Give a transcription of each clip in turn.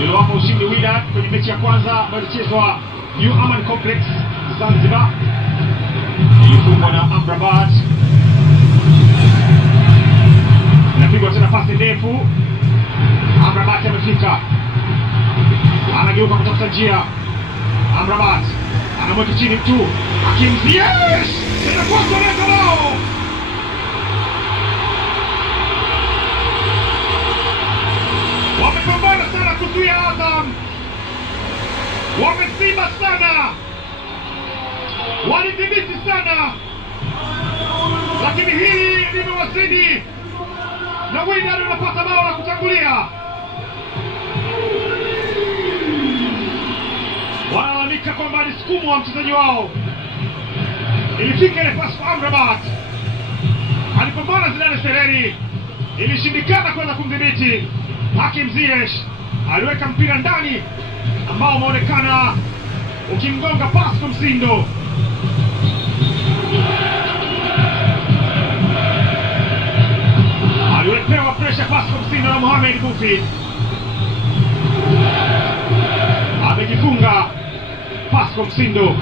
lililowapa ushindi Wydad kwenye mechi ya kwanza ambayo ilichezwa New Aman Complex Zanzibar. Ilifungwa na Amrabat. Inapigwa tena pasi ndefu. Amrabat amefika, anageuka kutafuta njia. Amrabat anamweka chini mtu. Hakim Ziyech inakuwa koleka lao. Wamepambana sana kuzuia Azam, wamesimba sana, walidhibiti sana, lakini hili limewazidi na Wydad unapata bao la kutangulia. Wanalalamika kwamba alisukumwa mchezaji wao. Ilifika ile pasi kwa Amrabat, alipambana Zidane Sereri, ilishindikana kwenda kumdhibiti. Hakim Ziyech aliweka mpira ndani ambao umeonekana ukimgonga Pascal Msindo. Aliwekewa pressure Pascal Msindo na Mohamed Bufi. Amejifunga Pascal Msindo.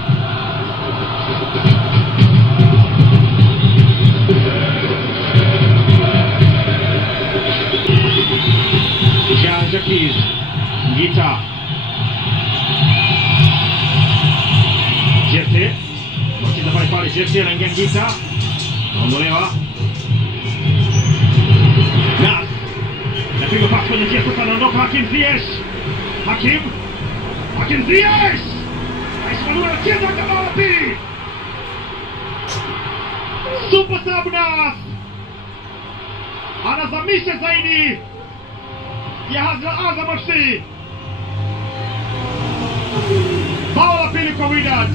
Jacques Ngita Jete wakiza pale pale. Jete anaingia Ngita, naondolewa na napiga pasi kwenye kia. Sasa anaondoka Hakim Ziyech. Hakim Ziyech Aismalu anacheza kama wapi. Super sub Nas anazamisha zaidi ya Azam FC. Bao la pili kwa Wydad.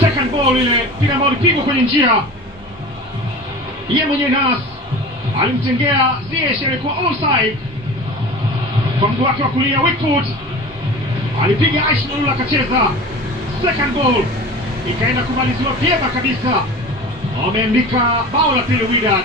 Second ball ile piga ambao lipigwa kwenye njia. Yeye mwenyewe Nas alimtengea Ziyech, alikuwa offside kwa mguu wake wa kulia. Wickwood alipiga Aismalu akacheza. Second goal ikaenda kumaliziwa vyema kabisa. Wameandika bao la pili Wydad.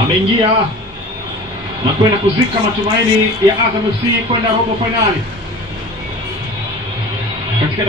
Ameingia na kwenda kuzika matumaini ya Azam FC kwenda robo finali katika